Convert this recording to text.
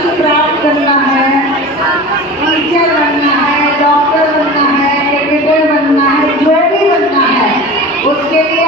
लक्ष्य प्राप्त करना है, टीचर बनना है, डॉक्टर बनना है, क्रिकेटर बनना है, जो भी बनना है उसके लिए